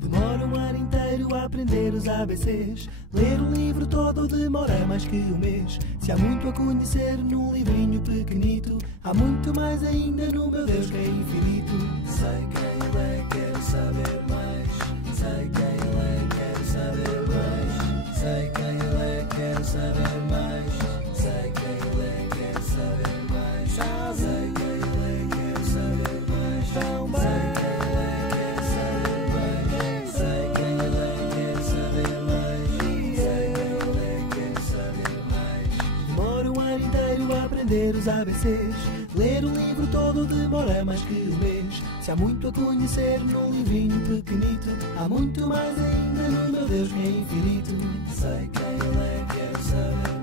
Demora um ano inteiro a aprender os ABCs. Ler um livro todo demora mais que um mês. Se há muito a conhecer num livrinho pequenito, há muito mais ainda no meu Deus que é infinito. Sei quem Ele é, quero saber mais. Sei quem Ele é, quero saber mais. Sei quem Ele é, quero saber mais. Sei quem Ele é, quero saber mais. Sei quem Ele é, quero saber mais. Tão bem. Aprender os ABCs. Ler um livro todo demora mais que um mês. Se há muito a conhecer num livrinho pequenito, há muito mais ainda no meu Deus que é infinito. Sei quem Ele é, quero saber